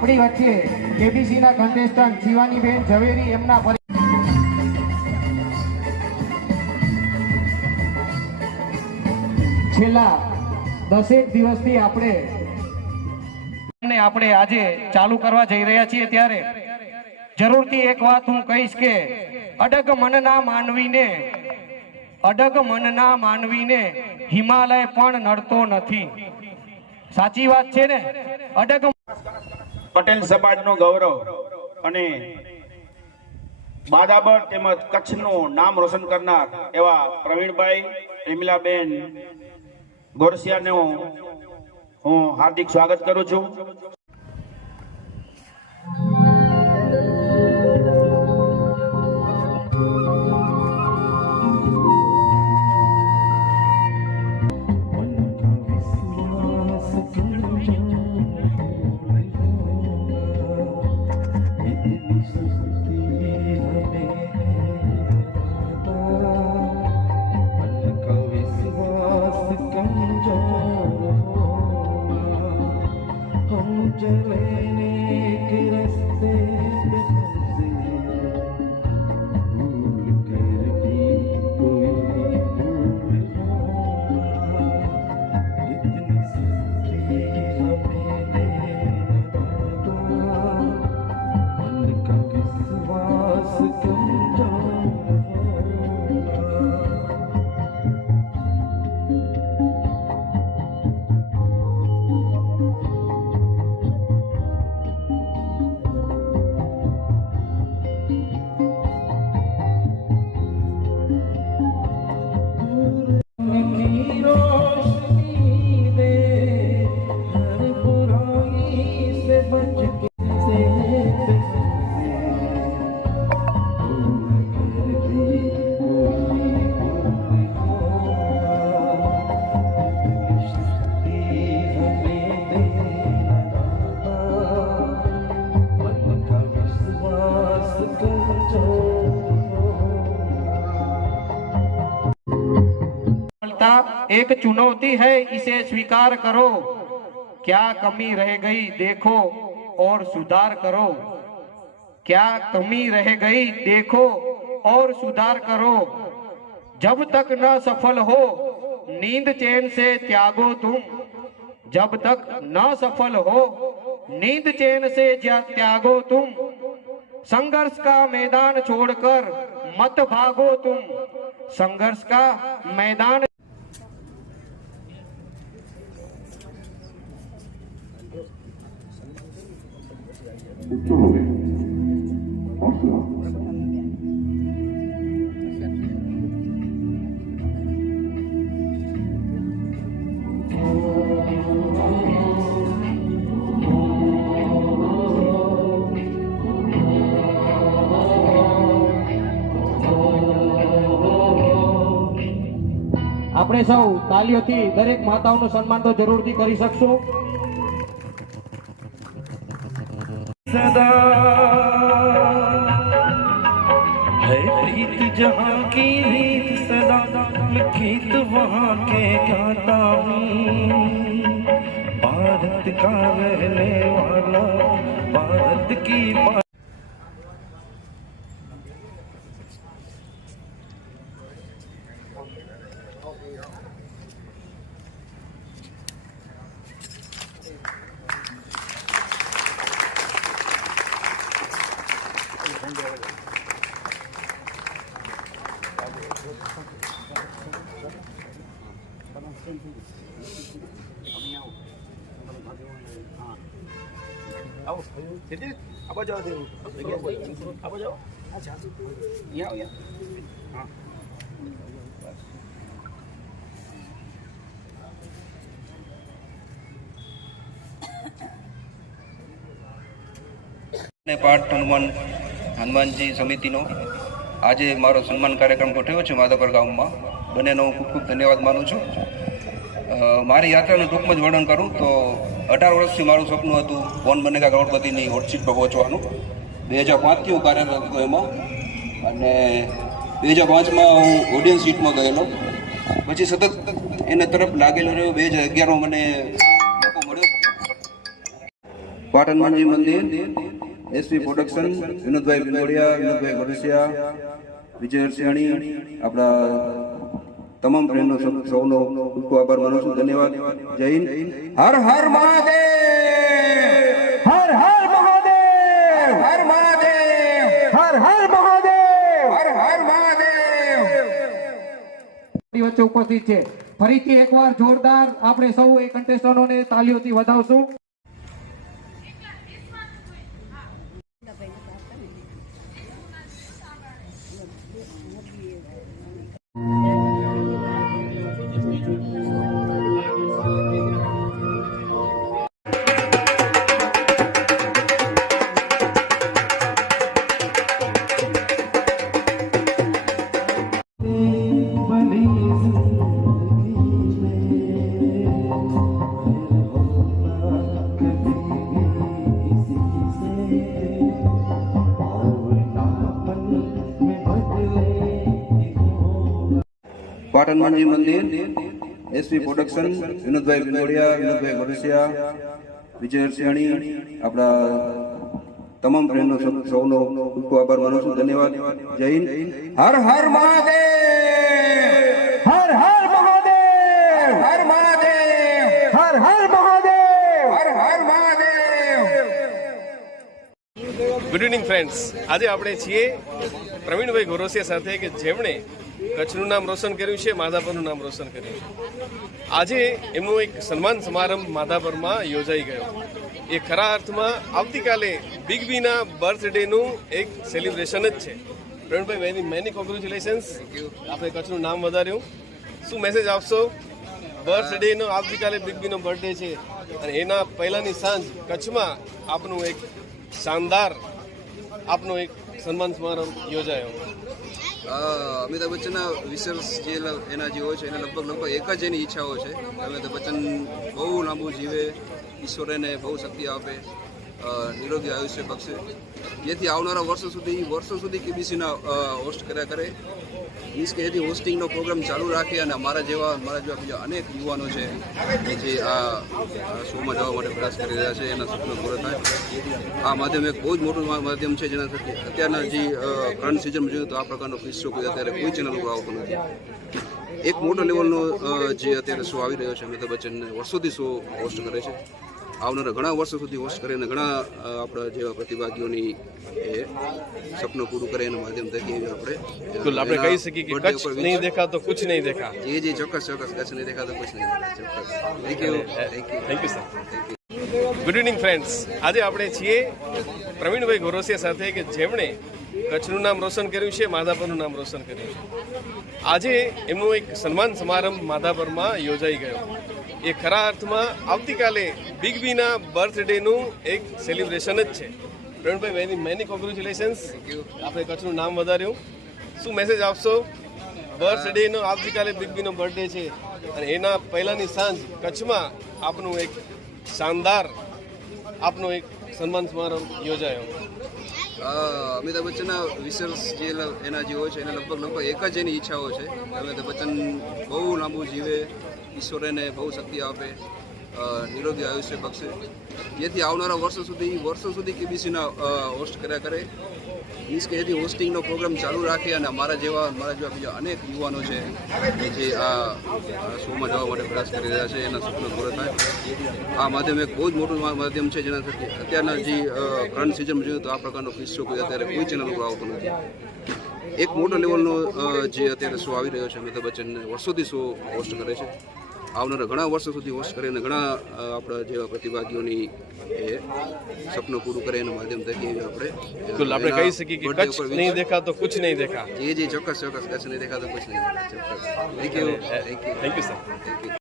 આપણી વચ્ચે કેબીસી ના કન્ટેસ્ટન્ટ શિવાનીબેન ઝવેરી એમના છેલ્લા દસેક દિવસથી આપણે આપણે આજે ચાલુ કરવા જઈ રહ્યા છીએ ત્યારે જરૂરથી એક વાત હું કહીશ કે અડગ મનના માનવીને, અડગ મનના માનવીને હિમાલય પણ નડતો નથી. સાચી વાત છે ને? અડગ પટેલ સમાજનું ગૌરવ અને બાદાબર તેમજ કચ્છનું નામ રોશન કરનાર એવા પ્રવીણભાઈ પ્રેમિલાબેન ગોરસિયાનું હું હાર્દિક સ્વાગત કરું છું. सफलता एक चुनौती है, इसे स्वीकार करो। क्या कमी रह गई, देखो और सुधार करो। क्या कमी रह गई, देखो और सुधार करो। जब तक न सफल हो, नींद चैन से त्यागो तुम। जब तक न सफल हो, नींद चैन से त्यागो तुम। संघर्ष का मैदान छोड़कर मत भागो तुम। संघर्ष का मैदान આપણે સૌ તાલીઓથી દરેક માતાઓનું સન્માન તો જરૂરથી કરી શકશું. है जहाँ की रीत सदा मैं गीत वहाँ के गाता हूँ भारत का रहने वाला भारत की આવો સિદ્ધિ આપો જાઓ દેવું આવો અહીંયા હા. પાઠ હનુમાન હનુમાનજી સમિતિનો આજે મારો સન્માન કાર્યક્રમ ગોઠવ્યો છે માધવપર ગામમાં. બંનેનો હું ખૂબ ખૂબ ધન્યવાદ માનું છું. મારી યાત્રાનું ટૂંકમાં જ વર્ણન કરું તો અઢાર વર્ષથી મારું સપનું હતું કોન બનેગા કરોડપતિની હોટસીટ પર પહોંચવાનું. બે હજાર પાંચથી હું કાર્યરત હતો એમાં. અને બે હજાર પાંચમાં હું ઓડિયન્સ સીટમાં ગયેલો. પછી સતત એના તરફ લાગેલો રહ્યો. બે હજાર અગિયારમાં મને મોકો મળ્યો. પાટણ માનજી મંદિર એસપી પ્રોડક્શન વિનોદભાઈ બિંદોડિયા વિનોદભાઈ ગોરસિયા વિજય હરસિયાણી, આપણા તમામ ફ્રેન્ડનો સૌનો ખૂબ ખૂબ આભાર માનું છું. ધન્યવાદ. જય હિન્દ. હર હર મહાદેવ! હર હર મહાદેવ! હર મહાદેવ! હર હર મહાદેવ! હર હર મહાદેવ! વચ્ચે ઉપસ્થિત છે. ફરીથી એકવાર જોરદાર આપણે સૌ એ કન્ટેસ્ટન્ટોને તાલીઓથી વધાવશું. પાટણ માનજી મંદિર એસપી પ્રોડક્શન વિનોદભાઈ બિંદોડિયા વિનોદભાઈ ગોરસિયા વિજય હરસિયાણી આપણા તમામ ફ્રેન્ડનો સૌ- સૌનો ખૂબ ખૂબ આભાર માનું છું. ધન્યવાદ. જય Hind. Har Har Mahadev! Har Har Mahadev! Har Mahadev! Har Har Mahadev! Har Har Mahadev! Good evening friends આજે આપણે છીએ પ્રવીણભાઈ ગોરોસિયા સાથે કે જેમણે કચ્છનું નામ રોશન કર્યું છે, માધાપરનું નામ રોશન કર્યું છે. આજે એમનો એક સન્માન સમારંભ માધાપરમાં યોજાઈ ગયો. એ ખરા અર્થમાં આવતીકાલે બિગ બીના બર્થડેનું એક સેલિબ્રેશન જ છે. પ્રવીણભાઈ વેરી મેની કોંગ્રેચ્યુલેશન્સ આપણે કચ્છનું નામ વધાર્યું. શું મેસેજ આપશો? બર્થડેનો આવતીકાલે બિગ બીનો બર્થડે છે. અને એના પહેલાંની સાંજ કચ્છમાં આપનું એક શાનદાર, આપનો એક સન્માન સમારંભ યોજાયો. અમિતાભ બચ્ચનના વિશેષ જે એના જે હોય છે, એને લગભગ લગભગ એક જ એની ઈચ્છાઓ છે અમિતાભ બચ્ચન બહુ લાંબુ જીવે, ઈશ્વર એને બહુ શક્તિ આપે. નિરોગી આયુષ્ય બક્ષે. જેથી આવનારા વર્ષો સુધી વર્ષો સુધી કેબીસીના હોસ્ટ કર્યા કરે. મીન્સ કે જેથી હોસ્ટિંગનો પ્રોગ્રામ ચાલુ રાખે અને મારા જેવા મારા જેવા બીજા અનેક યુવાનો છે જે આ શોમાં જવા માટે પ્રયાસ કરી રહ્યા છે, એના સપના પૂરા થાય. આ માધ્યમ એક બહુ જ મોટું માધ્યમ છે, જેના થકી અત્યારના જે કરંટ સિઝનમાં જોયું તો આ પ્રકારનો ક્વિઝ શો કોઈ અત્યારે કોઈ ચેનલ ઉપર આવતો નથી. એક મોટો લેવલનો જે અત્યારે શો આવી રહ્યો છે, અમિતાભ બચ્ચનને વર્ષોથી શો હોસ્ટ કરે છે. આવનારા ઘણા વર્ષો સુધી હોસ્ટ કરે અને ઘણા આપણા જેવા પ્રતિભાગીઓની એ સપનું પૂરું કરે એના માધ્યમ તરીકે આપણે બિલકુલ આપણે કહી શકીએ કે કચ્છ નહીં દેખા તો કુછ નહીં દેખા. એ જે ચોક્કસ ચોક્કસ કચ્છ નહીં દેખાતો કુછ નહીં ચોક્કસ thank you thank you thank you sir good evening friends આજે આપણે છીએ પ્રવીણભાઈ ગોરોસિયા સાથે કે જેમણે કચ્છનું નામ રોશન કર્યું છે માધાપરનું નામ રોશન કર્યું છે. આજે એમનો એક સન્માન સમારંભ માધાપરમાં યોજાઈ ગયો. એ ખરા અર્થમાં આવતીકાલે બિગ બીના બર્થડેનું એક સેલિબ્રેશન જ છે. પ્રવીણભાઈ વેરી મેની કોંગ્રેચ્યુલેશન્સ આપણે કચ્છનું નામ વધાર્યું. શું મેસેજ આપશો? બર્થડેનો આવતીકાલે બિગ બીનો બર્થડે છે. અને એના પહેલાંની સાંજ કચ્છમાં આપનું એક શાનદાર, આપનો એક સન્માન સમારંભ યોજાયો. અમિતાભ બચ્ચનના વિશર્સ જે એના જે હોય છે, એને લગભગ લગભગ એક જ એની ઈચ્છાઓ છે. અમિતાભ બચ્ચન બહુ લાંબુ જીવે ઈશ્વર એને બહુ શક્તિ આપે નિરોગી આયુષ્ય બક્ષે. જેથી આવનારા વર્ષો સુધી વર્ષો સુધી કેબીસીના હોસ્ટ કર્યા કરે. મીન્સ કે જેથી હોસ્ટિંગનો પ્રોગ્રામ ચાલુ રાખે અને મારા જેવા મારા જેવા બીજા અનેક યુવાનો છે જે આ શોમાં જવા માટે પ્રયાસ કરી રહ્યા છે એના સપના પૂરા થાય. આ માધ્યમ એક બહુ જ મોટું માધ્યમ છે જેના થકી અત્યારના જે કરંટ સિઝનમાં જોયું તો આ પ્રકારનો કિસ્સો કોઈ અત્યારે કોઈ ચેનલ ઉપર આવતો નથી. એક મોટો લેવલનો જે અત્યારે શો આવી રહ્યો છે અમિતાભ બચ્ચનને વર્ષોથી શો હોસ્ટ કરે છે. આવનારા ઘણા વર્ષો સુધી હોસ્ટ કરે અને ઘણા આપણા જેવા પ્રતિભાગીઓની એ સપનું પૂરું કરે એના માધ્યમ તરીકે આપણે બિલકુલ આપણે કહી શકીએ કે કચ્છ નહીં દેખા તો કુછ નહીં દેખા. જી જી ચોક્કસ ચોક્કસ કચ્છ નહીં દેખાતો કુછ નહીં ચોક્કસ. Thank you thank you thank you sir thank you